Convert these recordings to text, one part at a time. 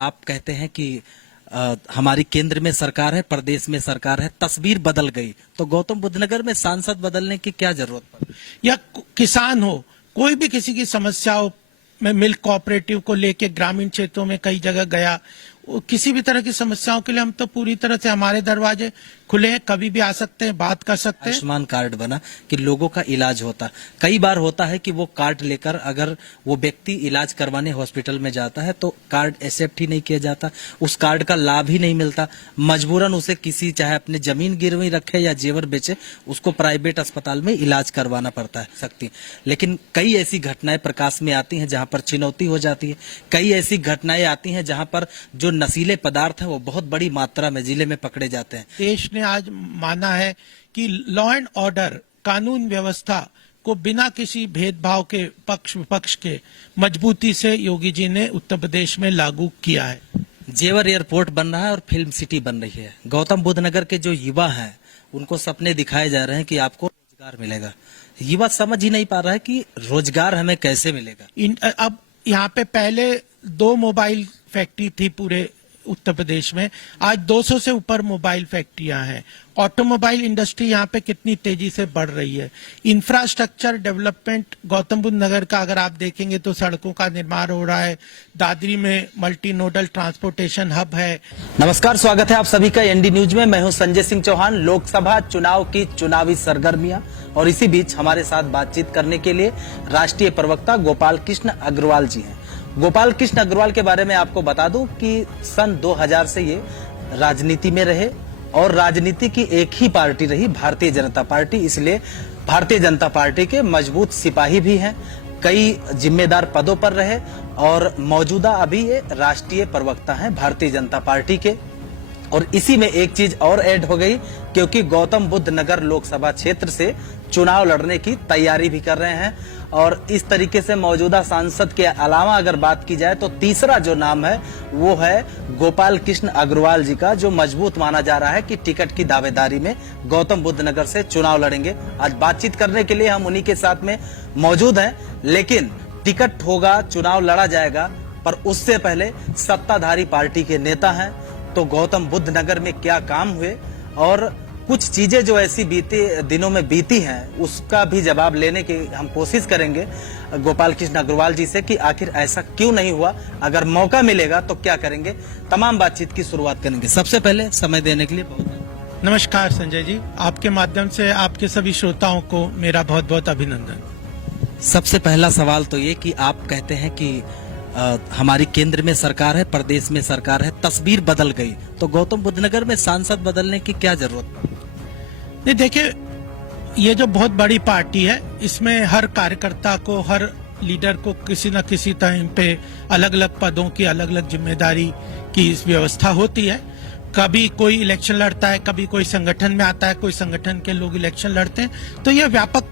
आप कहते हैं कि हमारी केंद्र में सरकार है, प्रदेश में सरकार है, तस्वीर बदल गई, तो गौतम बुद्ध नगर में सांसद बदलने की क्या जरूरत पड़ी? या किसान हो, कोई भी किसी की समस्या हो, मैं मिल्क कोऑपरेटिव को लेके ग्रामीण क्षेत्रों में कई जगह गया, किसी भी तरह की समस्याओं के लिए हम तो पूरी तरह से, हमारे दरवाजे खुले हैं, कभी भी आ सकते हैं, बात कर सकते हैं। आयुष्मान कार्ड बना कि लोगों का इलाज होता, कई बार होता है कि वो कार्ड लेकर अगर वो व्यक्ति इलाज करवाने हॉस्पिटल में जाता है तो कार्ड एक्सेप्ट ही नहीं किया जाता, उस कार्ड का लाभ ही नहीं मिलता, मजबूरन उसे किसी, चाहे अपनी जमीन गिरवी रखे या जेवर बेचे, उसको प्राइवेट अस्पताल में इलाज करवाना पड़ता है सकती। लेकिन कई ऐसी घटनाएं प्रकाश में आती हैं जहां पर चुनौती हो जाती है, कई ऐसी घटनाएं आती हैं जहां पर जो नशीले पदार्थ हैं वो बहुत बड़ी मात्रा में जिले में पकड़े जाते हैं। देश ने आज माना है कि लॉ एंड ऑर्डर, कानून व्यवस्था को बिना किसी भेदभाव के, पक्ष विपक्ष के, मजबूती से योगी जी ने उत्तर प्रदेश में लागू किया है। जेवर एयरपोर्ट बन रहा है और फिल्म सिटी बन रही है। गौतम बुद्ध नगर के जो युवा हैं उनको सपने दिखाए जा रहे हैं कि आपको रोजगार मिलेगा। युवा समझ ही नहीं पा रहा है कि रोजगार हमें कैसे मिलेगा। अब यहाँ पे पहले 2 मोबाइल फैक्ट्री थी पूरे उत्तर प्रदेश में, आज 200 से ऊपर मोबाइल फैक्ट्रियां हैं। ऑटोमोबाइल इंडस्ट्री यहाँ पे कितनी तेजी से बढ़ रही है। इंफ्रास्ट्रक्चर डेवलपमेंट गौतम बुद्ध नगर का अगर आप देखेंगे तो सड़कों का निर्माण हो रहा है, दादरी में मल्टी नोडल ट्रांसपोर्टेशन हब है। नमस्कार, स्वागत है आप सभी का एनडी न्यूज में। मैं हूं संजय सिंह चौहान। लोकसभा चुनाव की चुनावी सरगर्मियां और इसी बीच हमारे साथ बातचीत करने के लिए राष्ट्रीय प्रवक्ता गोपाल कृष्ण अग्रवाल जी हैं। गोपाल कृष्ण अग्रवाल के बारे में आपको बता दूं कि सन 2000 से ये राजनीति में रहे और राजनीति की एक ही पार्टी रही, भारतीय जनता पार्टी। इसलिए भारतीय जनता पार्टी के मजबूत सिपाही भी हैं, कई जिम्मेदार पदों पर रहे और मौजूदा अभी ये राष्ट्रीय प्रवक्ता हैं भारतीय जनता पार्टी के। और इसी में एक चीज और ऐड हो गई, क्योंकि गौतम बुद्ध नगर लोकसभा क्षेत्र से चुनाव लड़ने की तैयारी भी कर रहे हैं। और इस तरीके से मौजूदा सांसद के अलावा अगर बात की जाए तो तीसरा जो नाम है वो है गोपाल कृष्ण अग्रवाल जी का, जो मजबूत माना जा रहा है कि टिकट की दावेदारी में गौतम बुद्ध नगर से चुनाव लड़ेंगे। आज बातचीत करने के लिए हम उन्हीं के साथ में मौजूद हैं। लेकिन टिकट होगा, चुनाव लड़ा जाएगा, पर उससे पहले सत्ताधारी पार्टी के नेता हैं, तो गौतम बुद्ध नगर में क्या काम हुए और कुछ चीजें जो ऐसी बीते दिनों में बीती हैं उसका भी जवाब लेने की हम कोशिश करेंगे गोपाल कृष्ण अग्रवाल जी से कि आखिर ऐसा क्यों नहीं हुआ, अगर मौका मिलेगा तो क्या करेंगे। तमाम बातचीत की शुरुआत करेंगे। सबसे पहले समय देने के लिए बहुत नमस्कार संजय जी, आपके माध्यम से आपके सभी श्रोताओं को मेरा बहुत बहुत अभिनंदन। सबसे पहला सवाल तो ये कि आप कहते हैं कि हमारी केंद्र में सरकार है, प्रदेश में सरकार है, तस्वीर बदल गई, तो गौतम बुद्ध नगर में सांसद बदलने की क्या जरूरत पड़ी? नहीं, देखिए, ये जो बहुत बड़ी पार्टी है, इसमें हर कार्यकर्ता को, हर लीडर को किसी न किसी टाइम पे अलग अलग पदों की, अलग अलग जिम्मेदारी की व्यवस्था होती है। कभी कोई इलेक्शन लड़ता है, कभी कोई संगठन में आता है, कोई संगठन के लोग इलेक्शन लड़ते हैं। तो ये व्यापक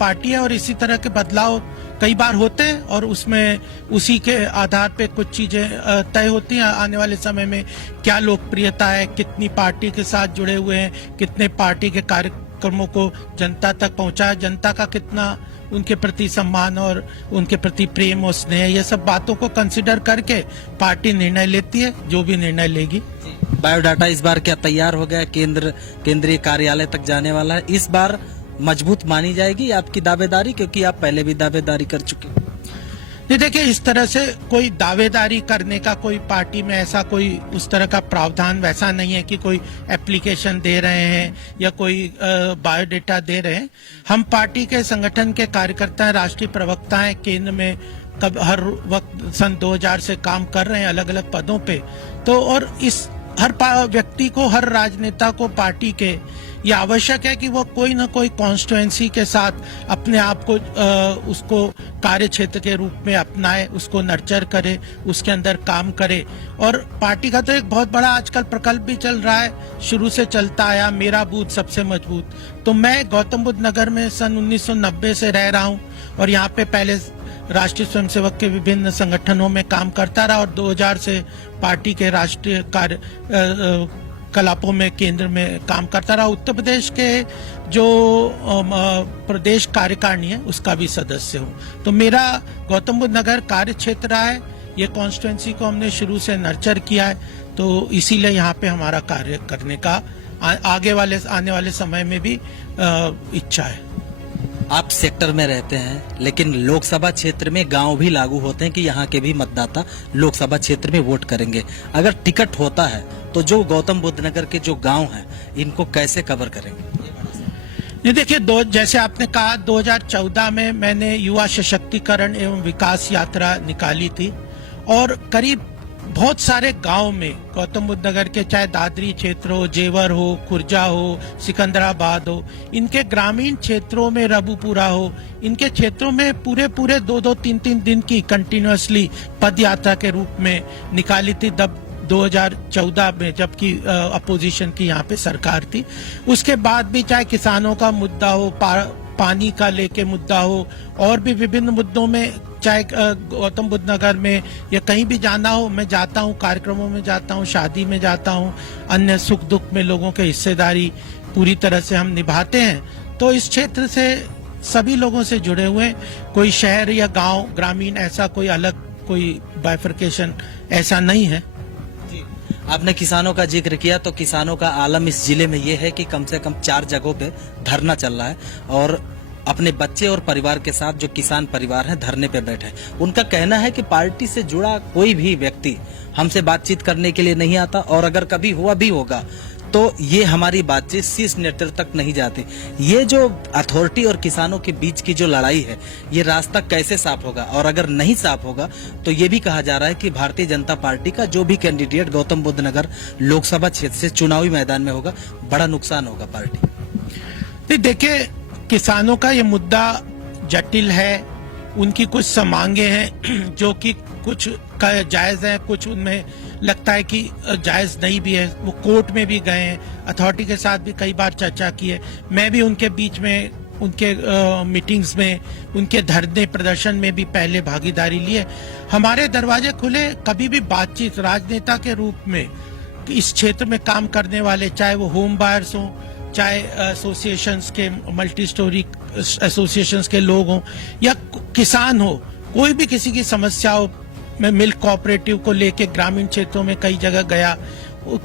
पार्टी है और इसी तरह के बदलाव कई बार होते हैं और उसमें उसी के आधार पे कुछ चीजें तय होती हैं। आने वाले समय में क्या लोकप्रियता है, कितनी पार्टी के साथ जुड़े हुए हैं, कितने पार्टी के कार्यक्रमों को जनता तक पहुंचाया, जनता का कितना उनके प्रति सम्मान और उनके प्रति प्रेम और स्नेह, ये सब बातों को कंसिडर करके पार्टी निर्णय लेती है, जो भी निर्णय लेगी। बायोडाटा इस बार क्या तैयार हो गया? केंद्रीय कार्यालय तक जाने वाला है। इस बार मजबूत मानी जाएगी आपकी दावेदारी, क्योंकि आप पहले भी दावेदारी कर चुके हैं। ये देखिए, इस तरह से कोई दावेदारी करने का कोई पार्टी में ऐसा कोई उस तरह का प्रावधान वैसा नहीं है कि कोई एप्लीकेशन दे रहे हैं या कोई बायोडाटा दे रहे हैं। हम पार्टी के संगठन के कार्यकर्ता हैं, राष्ट्रीय प्रवक्ता हैं, केंद्र में हर वक्त सन 2000 से काम कर रहे हैं अलग अलग पदों पे। तो और इस हर व्यक्ति को, हर राजनेता को पार्टी के ये आवश्यक है कि वो कोई ना कोई कॉन्स्टिट्यूएंसी के साथ अपने आप को उसको कार्य क्षेत्र के रूप में अपनाए, उसको नर्चर करे, उसके अंदर काम करे। और पार्टी का तो एक बहुत बड़ा आजकल प्रकल्प भी चल रहा है, शुरू से चलता आया, मेरा बूथ सबसे मजबूत। तो मैं गौतम बुद्ध नगर में सन 1990 से रह रहा हूँ और यहाँ पे पहले राष्ट्रीय स्वयंसेवक के विभिन्न संगठनों में काम करता रहा और 2000 से पार्टी के राष्ट्रीय कलापों में, केंद्र में काम करता रहा। उत्तर प्रदेश के जो प्रदेश कार्यकारिणी है उसका भी सदस्य हूँ। तो मेरा गौतम बुद्ध नगर कार्य क्षेत्र रहा है, ये कॉन्स्टिट्यूंसी को हमने शुरू से नर्चर किया है, तो इसीलिए यहाँ पे हमारा कार्य करने का आने वाले समय में भी इच्छा है। आप सेक्टर में रहते हैं, लेकिन लोकसभा क्षेत्र में गांव भी लागू होते हैं कि यहाँ के भी मतदाता लोकसभा क्षेत्र में वोट करेंगे। अगर टिकट होता है तो जो गौतम बुद्ध नगर के जो गांव हैं, इनको कैसे कवर करेंगे? ये देखिए, जैसे आपने कहा 2014 में मैंने युवा सशक्तिकरण एवं विकास यात्रा निकाली थी और करीब बहुत सारे गांव में गौतम बुद्ध नगर के, चाहे दादरी क्षेत्र हो, जेवर हो, खुर्जा हो, सिकंदराबाद हो, इनके ग्रामीण क्षेत्रों में, रबुपुरा हो, इनके क्षेत्रों में पूरे 2-3 दिन की कंटिन्यूअसली पद यात्रा के रूप में निकाली थी। तब 2014 में जबकि अपोजिशन की यहाँ पे सरकार थी, उसके बाद भी चाहे किसानों का मुद्दा हो, पानी का लेके मुद्दा हो, और भी विभिन्न मुद्दों में, चाहे गौतम बुद्ध नगर में या कहीं भी जाना हो, मैं जाता हूँ, कार्यक्रमों में जाता हूँ, शादी में जाता हूँ, अन्य सुख दुख में लोगों के हिस्सेदारी पूरी तरह से हम निभाते हैं। तो इस क्षेत्र से सभी लोगों से जुड़े हुए, कोई शहर या गांव, ग्रामीण, ऐसा कोई अलग कोई बाइफर्केशन ऐसा नहीं है। आपने किसानों का जिक्र किया, तो किसानों का आलम इस जिले में ये है कि कम से कम 4 जगहों पे धरना चल रहा है और अपने बच्चे और परिवार के साथ जो किसान परिवार हैं धरने पे बैठे हैं। उनका कहना है कि पार्टी से जुड़ा कोई भी व्यक्ति हमसे बातचीत करने के लिए नहीं आता, और अगर कभी हुआ भी होगा तो ये हमारी बातचीत शीर्ष नेतृत्व तक नहीं जाती। ये जो अथॉरिटी और किसानों के बीच की जो लड़ाई है, ये रास्ता कैसे साफ होगा? और अगर नहीं साफ होगा तो ये भी कहा जा रहा है कि भारतीय जनता पार्टी का जो भी कैंडिडेट गौतम बुद्ध नगर लोकसभा क्षेत्र से चुनावी मैदान में होगा, बड़ा नुकसान होगा पार्टी। देखिए, किसानों का ये मुद्दा जटिल है, उनकी कुछ मांगे हैं जो कि कुछ का जायज है, कुछ उनमें लगता है कि जायज नहीं भी है। वो कोर्ट में भी गए हैं, अथॉरिटी के साथ भी कई बार चर्चा की है, मैं भी उनके बीच में, उनके मीटिंग्स में, उनके धरने प्रदर्शन में भी पहले भागीदारी लिए। हमारे दरवाजे खुले, कभी भी बातचीत राजनेता के रूप में इस क्षेत्र में काम करने वाले, चाहे वो होम बायर्स हों, चाहे एसोसिएशंस के, मल्टी स्टोरी एसोसिएशंस के लोग हों, या किसान हो, कोई भी किसी की समस्या हो, मैं मिल्क कोऑपरेटिव को लेके ग्रामीण क्षेत्रों में कई जगह गया,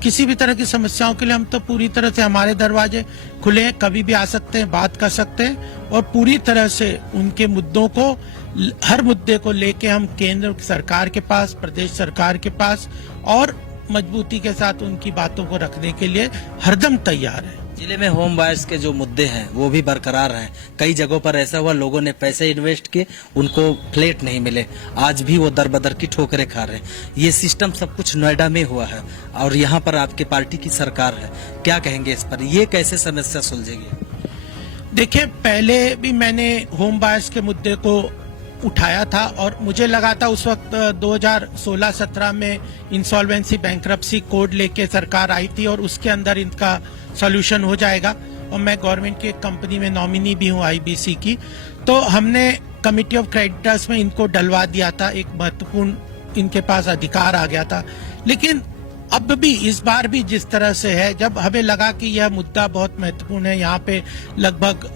किसी भी तरह की समस्याओं के लिए हम तो पूरी तरह से, हमारे दरवाजे खुले हैं, कभी भी आ सकते हैं, बात कर सकते हैं, और पूरी तरह से उनके मुद्दों को, हर मुद्दे को लेके हम केंद्र सरकार के पास, प्रदेश सरकार के पास, और मजबूती के साथ उनकी बातों को रखने के लिए हरदम तैयार है। जिले में होम बायर्स के जो मुद्दे हैं वो भी बरकरार हैं। कई जगहों पर ऐसा हुआ, लोगों ने पैसे इन्वेस्ट किए, उनको फ्लैट नहीं मिले, आज भी वो दर बदर की ठोकरें खा रहे हैं। ये सिस्टम सब कुछ नोएडा में हुआ है और यहाँ पर आपके पार्टी की सरकार है, क्या कहेंगे इस पर? ये कैसे समस्या सुलझेगी? देखिए, पहले भी मैंने होम बायर्स के मुद्दे को उठाया था और मुझे लगा था उस वक्त 2016-17 में इंसॉल्वेंसी बैंक्रप्सी कोड लेके सरकार आई थी और उसके अंदर इनका सॉल्यूशन हो जाएगा, और मैं गवर्नमेंट की एक कंपनी में नॉमिनी भी हूँ आईबीसी की, तो हमने कमिटी ऑफ क्रेडिटर्स में इनको डलवा दिया था, एक महत्वपूर्ण इनके पास अधिकार आ गया था। लेकिन अब भी, इस बार भी जिस तरह से है, जब हमें लगा कि यह मुद्दा बहुत महत्वपूर्ण है, यहाँ पे लगभग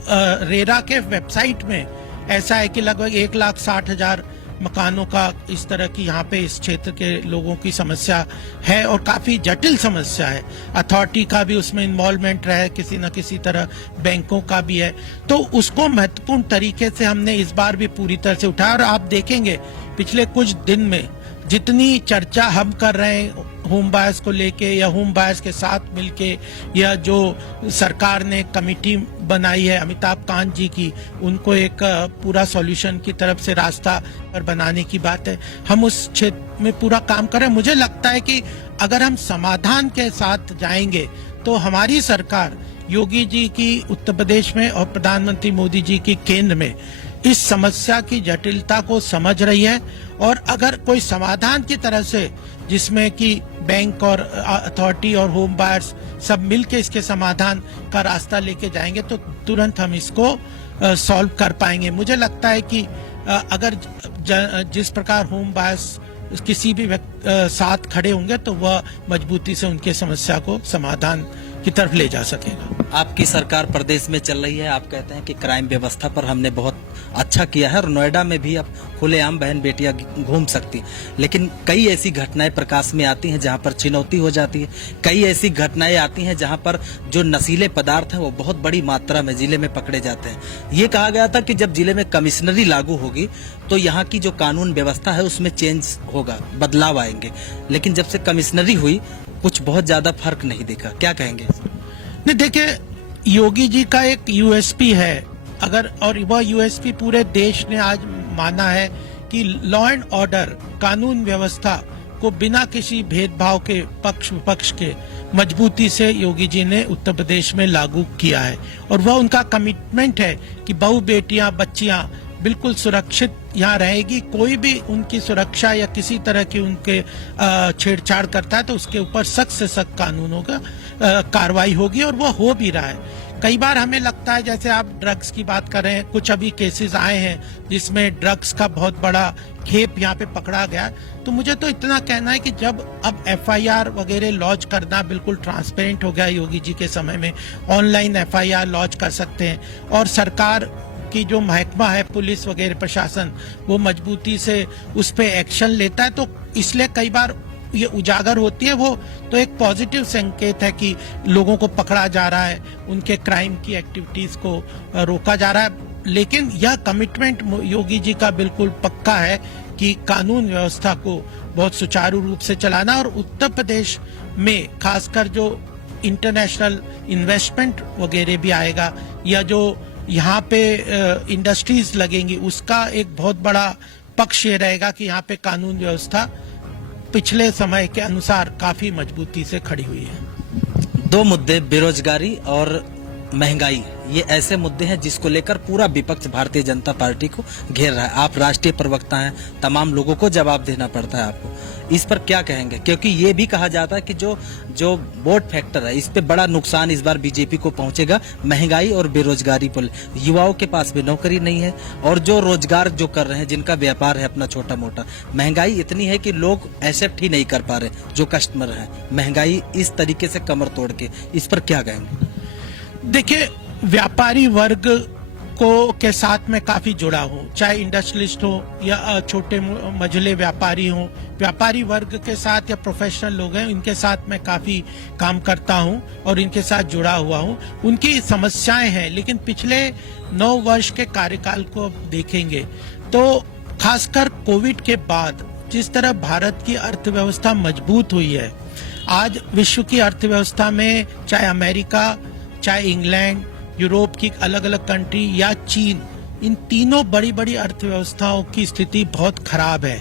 रेरा के वेबसाइट में ऐसा है कि लगभग 1,60,000 मकानों का इस तरह की यहाँ पे इस क्षेत्र के लोगों की समस्या है और काफी जटिल समस्या है। अथॉरिटी का भी उसमें इन्वॉल्वमेंट रहा है, किसी न किसी तरह बैंकों का भी है, तो उसको महत्वपूर्ण तरीके से हमने इस बार भी पूरी तरह से उठाया। और आप देखेंगे पिछले कुछ दिन में जितनी चर्चा हम कर रहे हैं होम बायर्स को लेके या होम बायर्स के साथ मिलके, या जो सरकार ने कमेटी बनाई है अमिताभ कांत जी की, उनको एक पूरा सॉल्यूशन की तरफ से रास्ता पर बनाने की बात है, हम उस क्षेत्र में पूरा काम कर रहे हैं। मुझे लगता है कि अगर हम समाधान के साथ जाएंगे तो हमारी सरकार योगी जी की उत्तर प्रदेश में और प्रधानमंत्री मोदी जी की केंद्र में इस समस्या की जटिलता को समझ रही है, और अगर कोई समाधान की तरह से, जिसमें कि बैंक और अथॉरिटी और होम बायर्स सब मिलके इसके समाधान का रास्ता लेके जाएंगे तो तुरंत हम इसको सॉल्व कर पाएंगे। मुझे लगता है कि अगर जिस प्रकार होम बायर्स किसी भी साथ खड़े होंगे तो वह मजबूती से उनके समस्या को समाधान की तरफ ले जा सकेगा। आपकी सरकार प्रदेश में चल रही है, आप कहते हैं कि क्राइम व्यवस्था पर हमने बहुत अच्छा किया है और नोएडा में भी अब खुलेआम बहन बेटियां घूम सकती, लेकिन कई ऐसी घटनाएं प्रकाश में आती हैं जहां पर चुनौती हो जाती है। कई ऐसी घटनाएं आती हैं जहां पर जो नशीले पदार्थ हैं वो बहुत बड़ी मात्रा में जिले में पकड़े जाते हैं। ये कहा गया था कि जब जिले में कमिश्नरी लागू होगी तो यहाँ की जो कानून व्यवस्था है उसमें चेंज होगा, बदलाव आएंगे, लेकिन जब से कमिश्नरी हुई कुछ बहुत ज्यादा फर्क नहीं दिखा। क्या कहेंगे? नहीं, देखिए, योगी जी का एक यूएसपी है, अगर और वह यूएसपी पूरे देश ने आज माना है कि लॉ एंड ऑर्डर, कानून व्यवस्था को बिना किसी भेदभाव के, पक्ष विपक्ष के, मजबूती से योगी जी ने उत्तर प्रदेश में लागू किया है। और वह उनका कमिटमेंट है कि बहू बेटियां, बच्चियां बिल्कुल सुरक्षित यहाँ रहेगी। कोई भी उनकी सुरक्षा या किसी तरह की उनके छेड़छाड़ करता है तो उसके ऊपर सख्त से सख्त कानून होगा, कार्रवाई होगी, और वो हो भी रहा है। कई बार हमें लगता है, जैसे आप ड्रग्स की बात कर रहे हैं, कुछ अभी केसेस आए हैं जिसमें ड्रग्स का बहुत बड़ा खेप यहाँ पे पकड़ा गया, तो मुझे तो इतना कहना है कि जब अब एफआईआर वगैरह लॉन्च करना बिल्कुल ट्रांसपेरेंट हो गया योगी जी के समय में, ऑनलाइन एफआईआर लॉन्च कर सकते हैं, और सरकार की जो महकमा है, पुलिस वगैरह प्रशासन, वो मजबूती से उस पे एक्शन लेता है, तो इसलिए कई बार ये उजागर होती है। वो तो एक पॉजिटिव संकेत है कि लोगों को पकड़ा जा रहा है, उनके क्राइम की एक्टिविटीज को रोका जा रहा है, लेकिन यह कमिटमेंट योगी जी का बिल्कुल पक्का है कि कानून व्यवस्था को बहुत सुचारू रूप से चलाना, और उत्तर प्रदेश में खासकर जो इंटरनेशनल इन्वेस्टमेंट वगैरह भी आएगा, या जो यहाँ पे इंडस्ट्रीज लगेंगी, उसका एक बहुत बड़ा पक्ष ये रहेगा कि यहाँ पे कानून व्यवस्था पिछले समय के अनुसार काफी मजबूती से खड़ी हुई है। दो मुद्दे, बेरोजगारी और महंगाई, ये ऐसे मुद्दे हैं जिसको लेकर पूरा विपक्ष भारतीय जनता पार्टी को घेर रहा है। आप राष्ट्रीय प्रवक्ता हैं, तमाम लोगों को जवाब देना पड़ता है आपको, इस पर क्या कहेंगे? क्योंकि ये भी कहा जाता है कि जो वोट फैक्टर है, इस पे बड़ा नुकसान इस बार बीजेपी को पहुंचेगा, महंगाई और बेरोजगारी पर। युवाओं के पास भी नौकरी नहीं है, और जो रोजगार जो कर रहे हैं, जिनका व्यापार है अपना छोटा मोटा, महंगाई इतनी है कि लोग एक्सेप्ट ही नहीं कर पा रहे, जो कस्टमर हैं। महंगाई इस तरीके से कमर तोड़ के, इस पर क्या कहेंगे? देखिए, व्यापारी वर्ग को के साथ मैं काफी जुड़ा हूँ, चाहे इंडस्ट्रियलिस्ट हो या छोटे मझले व्यापारी हो, व्यापारी वर्ग के साथ या प्रोफेशनल लोग हैं, इनके साथ मैं काफी काम करता हूँ और इनके साथ जुड़ा हुआ हूँ। उनकी समस्याएं हैं, लेकिन पिछले 9 वर्ष के कार्यकाल को देखेंगे तो खासकर कोविड के बाद जिस तरह भारत की अर्थव्यवस्था मजबूत हुई है, आज विश्व की अर्थव्यवस्था में चाहे अमेरिका, चाहे इंग्लैंड, यूरोप की अलग अलग कंट्री या चीन, इन तीनों बड़ी बड़ी अर्थव्यवस्थाओं की स्थिति बहुत खराब है।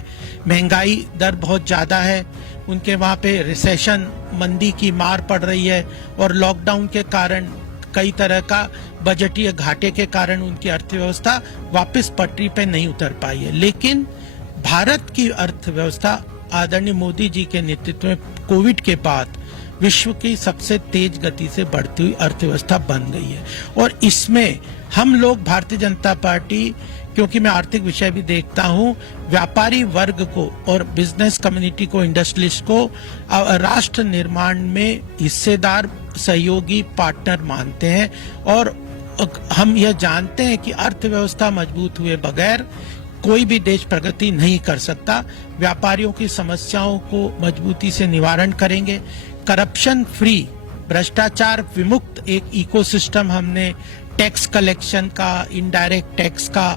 महंगाई दर बहुत ज्यादा है, उनके वहां पे रिसेशन, मंदी की मार पड़ रही है, और लॉकडाउन के कारण, कई तरह का बजटीय घाटे के कारण उनकी अर्थव्यवस्था वापस पटरी पे नहीं उतर पाई है। लेकिन भारत की अर्थव्यवस्था आदरणीय मोदी जी के नेतृत्व में कोविड के बाद विश्व की सबसे तेज गति से बढ़ती हुई अर्थव्यवस्था बन गई है, और इसमें हम लोग भारतीय जनता पार्टी, क्योंकि मैं आर्थिक विषय भी देखता हूं, व्यापारी वर्ग को और बिजनेस कम्युनिटी को, इंडस्ट्रियलिस्ट को राष्ट्र निर्माण में हिस्सेदार, सहयोगी, पार्टनर मानते हैं। और हम यह जानते हैं कि अर्थव्यवस्था मजबूत हुए बगैर कोई भी देश प्रगति नहीं कर सकता। व्यापारियों की समस्याओं को मजबूती से निवारण करेंगे, करप्शन फ्री, भ्रष्टाचार विमुक्त एक इकोसिस्टम हमने टैक्स कलेक्शन का, इनडायरेक्ट टैक्स का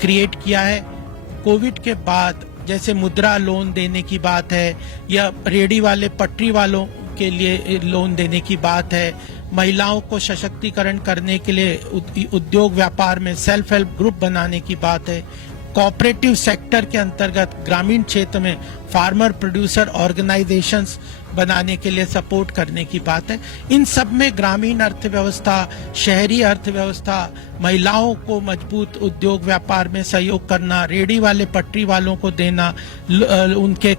क्रिएट किया है। कोविड के बाद जैसे मुद्रा लोन देने की बात है, या रेडी वाले, पटरी वालों के लिए लोन देने की बात है, महिलाओं को सशक्तिकरण करने के लिए उद्योग व्यापार में सेल्फ हेल्प ग्रुप बनाने की बात है, कोऑपरेटिव सेक्टर के अंतर्गत ग्रामीण क्षेत्र में फार्मर प्रोड्यूसर ऑर्गेनाइजेशंस बनाने के लिए सपोर्ट करने की बात है। इन सब में ग्रामीण अर्थव्यवस्था, शहरी अर्थव्यवस्था, महिलाओं को मजबूत उद्योग व्यापार में सहयोग करना, रेडी वाले, पटरी वालों को देना, उनके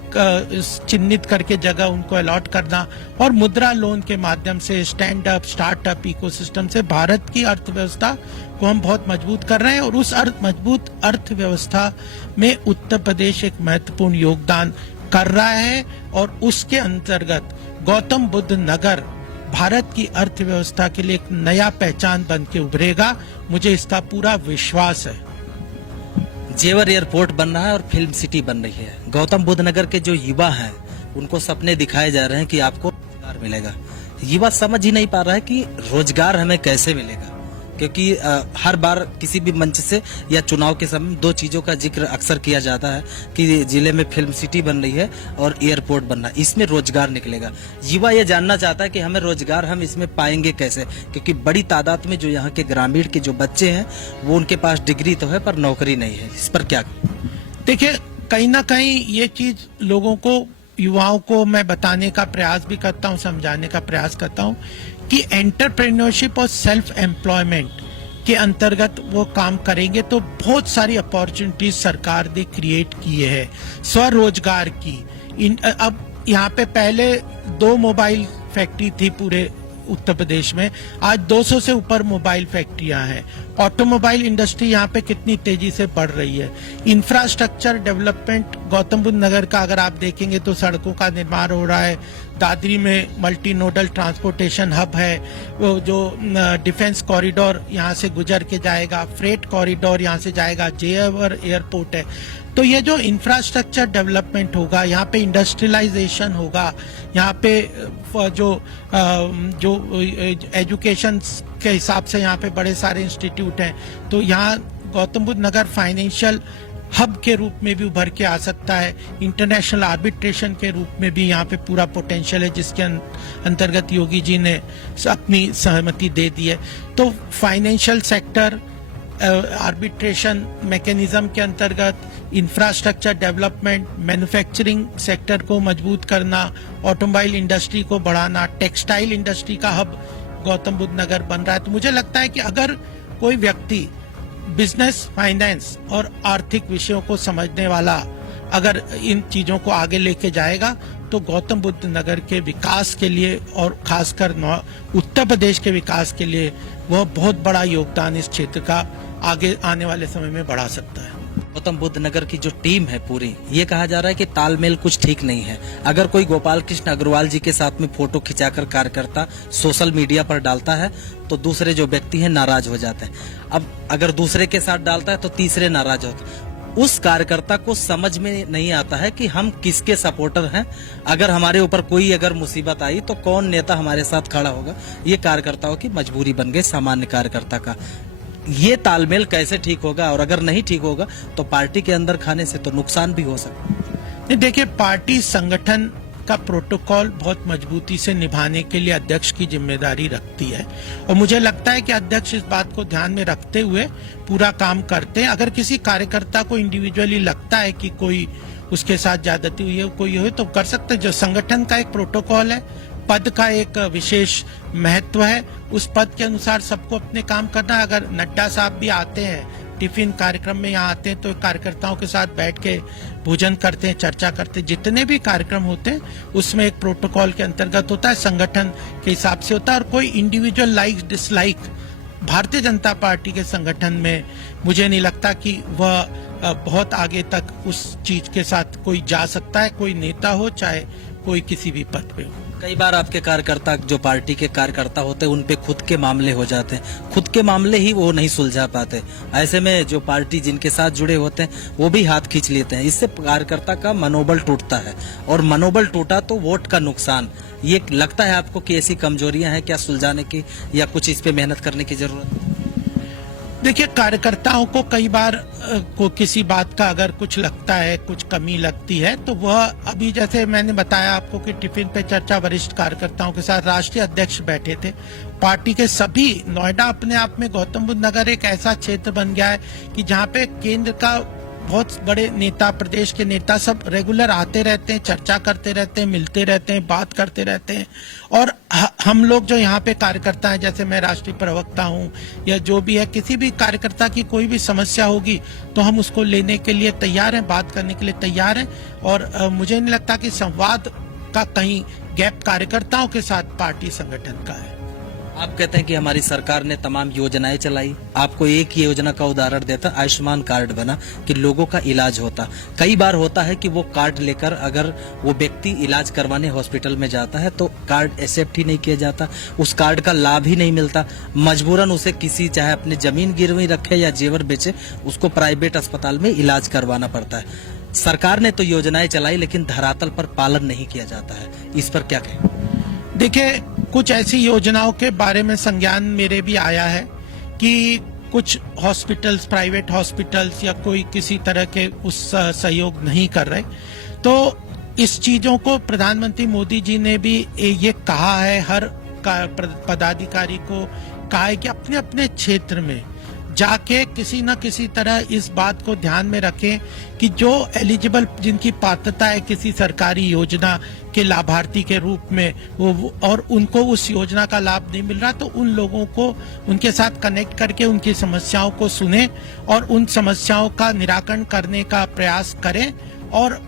चिन्हित करके जगह उनको अलॉट करना, और मुद्रा लोन के माध्यम से स्टैंड अप, स्टार्टअप इकोसिस्टम से भारत की अर्थव्यवस्था को हम बहुत मजबूत कर रहे हैं। और उस मजबूत अर्थव्यवस्था में उत्तर प्रदेश एक महत्वपूर्ण योगदान कर रहा है, और उसके अंतर्गत गौतम बुद्ध नगर भारत की अर्थव्यवस्था के लिए एक नया पहचान बन के उभरेगा। मुझे इसका पूरा विश्वास है। जेवर एयरपोर्ट बन रहा है और फिल्म सिटी बन रही है। गौतम बुद्ध नगर के जो युवा हैं उनको सपने दिखाए जा रहे हैं कि आपको रोजगार मिलेगा। युवा समझ ही नहीं पा रहा है कि रोजगार हमें कैसे मिलेगा, क्योंकि हर बार किसी भी मंच से या चुनाव के समय दो चीजों का जिक्र अक्सर किया जाता है कि जिले में फिल्म सिटी बन रही है और एयरपोर्ट बन रहा है, इसमें रोजगार निकलेगा। युवा ये जानना चाहता है कि हमें रोजगार हम इसमें पाएंगे कैसे, क्योंकि बड़ी तादाद में जो यहाँ के ग्रामीण के जो बच्चे हैं वो उनके पास डिग्री तो है पर नौकरी नहीं है। इस पर क्या? देखिए, कहीं ना कहीं ये चीज लोगों को, युवाओं को मैं बताने का प्रयास भी करता हूँ, समझाने का प्रयास करता हूँ कि एंटरप्रेन्योरशिप और सेल्फ एम्प्लॉयमेंट के अंतर्गत वो काम करेंगे तो बहुत सारी अपॉर्चुनिटीज सरकार ने क्रिएट किए हैं स्वरोजगार की। अब यहाँ पे पहले 2 मोबाइल फैक्ट्री थी पूरे उत्तर प्रदेश में, आज 200 से ऊपर मोबाइल फैक्ट्रियां हैं। ऑटोमोबाइल इंडस्ट्री यहाँ पे कितनी तेजी से बढ़ रही है। इंफ्रास्ट्रक्चर डेवलपमेंट गौतम बुद्ध नगर का अगर आप देखेंगे तो सड़कों का निर्माण हो रहा है। दादरी में मल्टी नोडल ट्रांसपोर्टेशन हब है, वो जो डिफेंस कॉरिडोर यहाँ से गुजर के जाएगा, फ्रेट कॉरिडोर यहाँ से जाएगा, जेवर एयरपोर्ट है। तो ये जो इंफ्रास्ट्रक्चर डेवलपमेंट होगा, यहाँ पे इंडस्ट्रियलाइजेशन होगा, यहाँ पे जो एजुकेशन के हिसाब से यहाँ पे बड़े सारे इंस्टीट्यूट हैं, तो यहाँ गौतम बुद्ध नगर फाइनेंशियल हब के रूप में भी उभर के आ सकता है। इंटरनेशनल आर्बिट्रेशन के रूप में भी यहाँ पे पूरा पोटेंशियल है, जिसके अंतर्गत योगी जी ने अपनी सहमति दे दी है। तो फाइनेंशियल सेक्टर, आर्बिट्रेशन मैकेनिज्म के अंतर्गत इंफ्रास्ट्रक्चर डेवलपमेंट, मैन्युफैक्चरिंग सेक्टर को मजबूत करना, ऑटोमोबाइल इंडस्ट्री को बढ़ाना, टेक्सटाइल इंडस्ट्री का हब गौतम बुद्ध नगर बन रहा है। तो मुझे लगता है कि अगर कोई व्यक्ति बिजनेस, फाइनेंस और आर्थिक विषयों को समझने वाला अगर इन चीजों को आगे लेके जाएगा तो गौतम बुद्ध नगर के विकास के लिए और खासकर उत्तर प्रदेश के विकास के लिए वह बहुत बड़ा योगदान इस क्षेत्र का आगे आने वाले समय में बढ़ा सकता है। गौतम बुद्ध नगर की जो टीम है पूरी, ये कहा जा रहा है कि तालमेल कुछ ठीक नहीं है। अगर कोई गोपाल कृष्ण अग्रवाल जी के साथ में फोटो खिंचाकर कार्यकर्ता सोशल मीडिया पर डालता है तो दूसरे जो व्यक्ति हैं नाराज हो जाते हैं। अब अगर दूसरे के साथ डालता है तो तीसरे नाराज होते हैं। उस कार्यकर्ता को समझ में नहीं आता है कि हम किसके सपोर्टर हैं। अगर हमारे ऊपर कोई अगर मुसीबत आई तो कौन नेता हमारे साथ खड़ा होगा। ये कार्यकर्ताओं की मजबूरी बन गई, सामान्य कार्यकर्ता का। ये तालमेल कैसे ठीक होगा, और अगर नहीं ठीक होगा तो पार्टी के अंदर खाने से तो नुकसान भी हो सकता है। देखिए, पार्टी संगठन का प्रोटोकॉल बहुत मजबूती से निभाने के लिए अध्यक्ष की जिम्मेदारी रखती है, और मुझे लगता है कि अध्यक्ष इस बात को ध्यान में रखते हुए पूरा काम करते हैं। अगर किसी कार्यकर्ता को इंडिविजुअली लगता है कि कोई उसके साथ ज्यादती हुई है, कोई हो तो कर सकते हैं। जो संगठन का एक प्रोटोकॉल है, पद का एक विशेष महत्व है, उस पद के अनुसार सबको अपने काम करना है। अगर नड्डा साहब भी आते हैं, टिफिन कार्यक्रम में यहाँ आते हैं तो कार्यकर्ताओं के साथ बैठ के भोजन करते हैं, चर्चा करते हैं। जितने भी कार्यक्रम होते हैं उसमें एक प्रोटोकॉल के अंतर्गत होता है, संगठन के हिसाब से होता है। और कोई individual like dislike Bharatiya Janata party के संगठन में मुझे नहीं लगता कि वह बहुत आगे तक उस चीज के साथ कोई जा सकता है, कोई नेता हो चाहे कोई किसी भी पद पे हो। कई बार आपके कार्यकर्ता, जो पार्टी के कार्यकर्ता होते हैं, उन पे खुद के मामले हो जाते हैं, खुद के मामले ही वो नहीं सुलझा पाते। ऐसे में जो पार्टी जिनके साथ जुड़े होते हैं वो भी हाथ खींच लेते हैं। इससे कार्यकर्ता का मनोबल टूटता है, और मनोबल टूटा तो वोट का नुकसान। ये लगता है आपको कि ऐसी कमजोरियां हैं क्या सुलझाने की, या कुछ इस पे मेहनत करने की जरूरत? देखिए, कार्यकर्ताओं को कई बार को किसी बात का अगर कुछ लगता है, कुछ कमी लगती है, तो वह अभी जैसे मैंने बताया आपको कि टिफिन पे चर्चा वरिष्ठ कार्यकर्ताओं के साथ राष्ट्रीय अध्यक्ष बैठे थे। पार्टी के सभी, नोएडा अपने आप में गौतम बुद्ध नगर एक ऐसा क्षेत्र बन गया है कि जहाँ पे केंद्र का बहुत बड़े नेता, प्रदेश के नेता सब रेगुलर आते रहते हैं, चर्चा करते रहते हैं, मिलते रहते हैं, बात करते रहते हैं। और हम लोग जो यहाँ पे कार्यकर्ता हैं, जैसे मैं राष्ट्रीय प्रवक्ता हूँ या जो भी है, किसी भी कार्यकर्ता की कोई भी समस्या होगी तो हम उसको लेने के लिए तैयार हैं, बात करने के लिए तैयार हैं। और मुझे नहीं लगता कि संवाद का कहीं गैप कार्यकर्ताओं के साथ पार्टी संगठन का है। आप कहते हैं कि हमारी सरकार ने तमाम योजनाएं चलाई, आपको एक योजना का उदाहरण देता, आयुष्मान कार्ड बना कि लोगों का इलाज होता। कई बार होता है कि वो कार्ड लेकर अगर वो व्यक्ति इलाज करवाने हॉस्पिटल में जाता है तो कार्ड एक्सेप्ट ही नहीं किया जाता, उस कार्ड का लाभ ही नहीं मिलता, मजबूरन उसे किसी चाहे अपनी जमीन गिरवी रखे या जेवर बेचे, उसको प्राइवेट अस्पताल में इलाज करवाना पड़ता है। सरकार ने तो योजनाएं चलाई लेकिन धरातल पर पालन नहीं किया जाता है, इस पर क्या कहें? देखिए, कुछ ऐसी योजनाओं के बारे में संज्ञान मेरे भी आया है कि कुछ हॉस्पिटल्स, प्राइवेट हॉस्पिटल्स या कोई किसी तरह के उस सहयोग नहीं कर रहे। तो इस चीजों को प्रधानमंत्री मोदी जी ने भी ये कहा है, हर पदाधिकारी को कहा है कि अपने अपने क्षेत्र में जाके किसी न किसी तरह इस बात को ध्यान में रखें कि जो एलिजिबल, जिनकी पात्रता है किसी सरकारी योजना के लाभार्थी के रूप में, वो और उनको उस योजना का लाभ नहीं मिल रहा, तो उन लोगों को उनके साथ कनेक्ट करके उनकी समस्याओं को सुने और उन समस्याओं का निराकरण करने का प्रयास करें और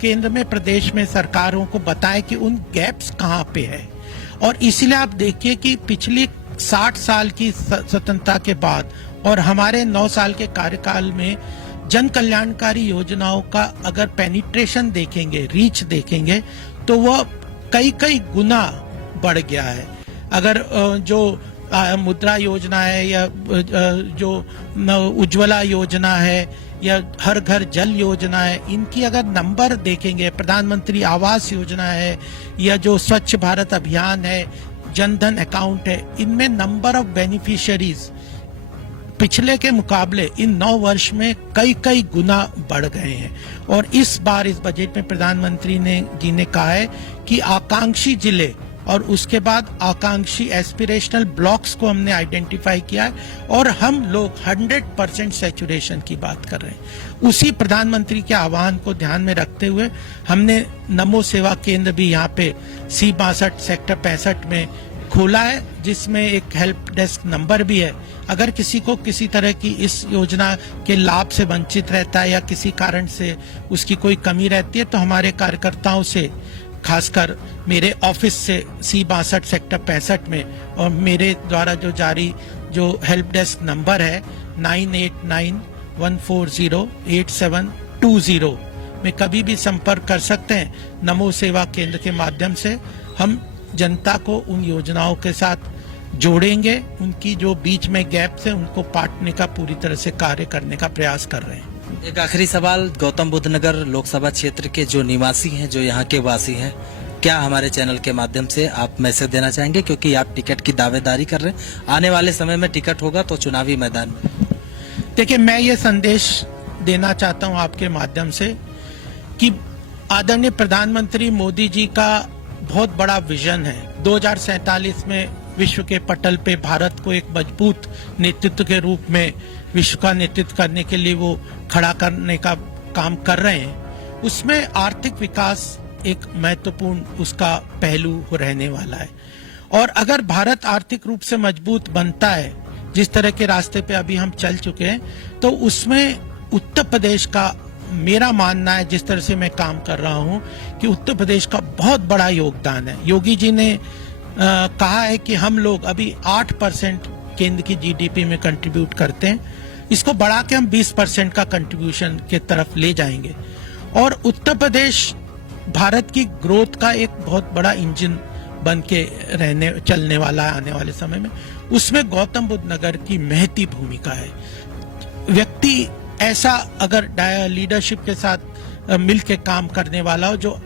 केंद्र में, प्रदेश में सरकारों को बताएं कि उन गैप्स कहाँ पे है। और इसीलिए आप देखिए कि पिछली 60 साल की स्वतंत्रता के बाद और हमारे 9 साल के कार्यकाल में जन कल्याणकारी योजनाओं का अगर पेनिट्रेशन देखेंगे, रीच देखेंगे, तो वह कई गुना बढ़ गया है। अगर जो मुद्रा योजना है या जो उज्ज्वला योजना है या हर घर जल योजना है, इनकी अगर नंबर देखेंगे, प्रधानमंत्री आवास योजना है या जो स्वच्छ भारत अभियान है, जनधन अकाउंट है, इनमें नंबर ऑफ बेनिफिशियरीज पिछले के मुकाबले इन 9 वर्ष में कई गुना बढ़ गए हैं। और इस बार इस बजट में प्रधानमंत्री जी ने कहा है कि आकांक्षी जिले और उसके बाद आकांक्षी एस्पिरेशनल ब्लॉक्स को हमने आइडेंटिफाई किया है और हम लोग 100% सैचुरेशन की बात कर रहे हैं। उसी प्रधानमंत्री के आह्वान को ध्यान में रखते हुए हमने नमो सेवा केंद्र भी यहाँ पे C62 सेक्टर 65 में खोला है, जिसमें एक हेल्प डेस्क नंबर भी है। अगर किसी को किसी तरह की इस योजना के लाभ से वंचित रहता है या किसी कारण से उसकी कोई कमी रहती है, तो हमारे कार्यकर्ताओं से, खासकर मेरे ऑफिस से C62 सेक्टर 65 में और मेरे द्वारा जो जारी जो हेल्प डेस्क नंबर है 9891408720 में कभी भी संपर्क कर सकते हैं। नमो सेवा केंद्र के माध्यम से हम जनता को उन योजनाओं के साथ जोड़ेंगे, उनकी जो बीच में गैप्स है उनको पाटने का पूरी तरह से कार्य करने का प्रयास कर रहे हैं। एक आखिरी सवाल, गौतम बुद्ध नगर लोकसभा क्षेत्र के जो निवासी हैं, जो यहाँ के वासी हैं, क्या हमारे चैनल के माध्यम से आप मैसेज देना चाहेंगे, क्योंकि आप टिकट की दावेदारी कर रहे हैं, आने वाले समय में टिकट होगा तो चुनावी मैदान में? देखिए, मैं ये संदेश देना चाहता हूँ आपके माध्यम से कि आदरणीय प्रधानमंत्री मोदी जी का बहुत बड़ा विजन है। 2047 में विश्व के पटल पे भारत को एक मजबूत नेतृत्व के रूप में विश्व का नेतृत्व करने के लिए वो खड़ा करने का काम कर रहे हैं। उसमें आर्थिक विकास एक महत्वपूर्ण उसका पहलू रहने वाला है। और अगर भारत आर्थिक रूप से मजबूत बनता है, जिस तरह के रास्ते पे अभी हम चल चुके हैं, तो उसमें उत्तर प्रदेश का, मेरा मानना है जिस तरह से मैं काम कर रहा हूं, कि उत्तर प्रदेश का बहुत बड़ा योगदान है। योगी जी ने कहा है कि हम लोग अभी 8% केंद्र की जीडीपी में कंट्रीब्यूट करते हैं, इसको बढ़ा के हम 20% का कंट्रीब्यूशन के तरफ ले जाएंगे। और उत्तर प्रदेश भारत की ग्रोथ का एक बहुत बड़ा इंजन बन के चलने वाला है आने वाले समय में। उसमें गौतम बुद्ध नगर की महती भूमिका है। व्यक्ति ऐसा अगर लीडरशिप के साथ मिलकर काम करने वाला हो, जो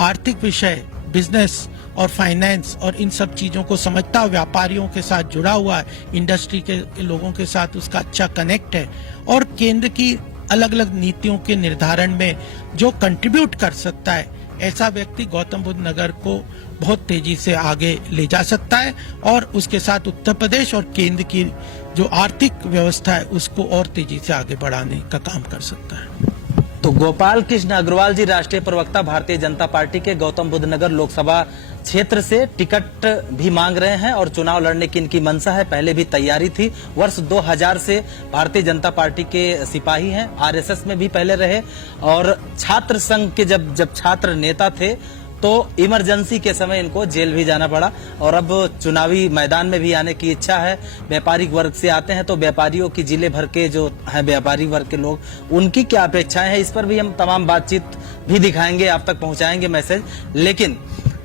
आर्थिक विषय, बिजनेस और फाइनेंस और इन सब चीजों को समझता हो, व्यापारियों के साथ जुड़ा हुआ है, इंडस्ट्री के लोगों के साथ उसका अच्छा कनेक्ट है और केंद्र की अलग अलग नीतियों के निर्धारण में जो कंट्रीब्यूट कर सकता है, ऐसा व्यक्ति गौतम बुद्ध नगर को बहुत तेजी से आगे ले जा सकता है और उसके साथ उत्तर प्रदेश और केंद्र की जो आर्थिक व्यवस्था है उसको और तेजी से आगे बढ़ाने का काम कर सकता है। तो गोपाल कृष्ण अग्रवाल जी, राष्ट्रीय प्रवक्ता भारतीय जनता पार्टी के गौतम बुद्ध नगर लोकसभा क्षेत्र से टिकट भी मांग रहे हैं और चुनाव लड़ने की इनकी मंशा है। पहले भी तैयारी थी। वर्ष 2000 से भारतीय जनता पार्टी के सिपाही हैं, आरएसएस में भी पहले रहे और छात्र संघ के जब छात्र नेता थे तो इमरजेंसी के समय इनको जेल भी जाना पड़ा और अब चुनावी मैदान में भी आने की इच्छा है। व्यापारिक वर्ग से आते हैं तो व्यापारियों की जिले भर के जो है व्यापारी वर्ग के लोग, उनकी क्या अपेक्षाएं हैं, इस पर भी हम तमाम बातचीत भी दिखाएंगे, आप तक पहुंचाएंगे मैसेज। लेकिन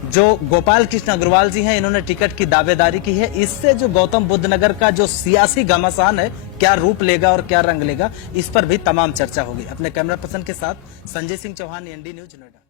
जो गोपाल कृष्ण अग्रवाल जी हैं, इन्होंने टिकट की दावेदारी की है। इससे जो गौतम बुद्ध नगर का जो सियासी घमासान है, क्या रूप लेगा और क्या रंग लेगा, इस पर भी तमाम चर्चा होगी। अपने कैमरा पर्सन के साथ संजय सिंह चौहान, एनडी न्यूज, नोएडा।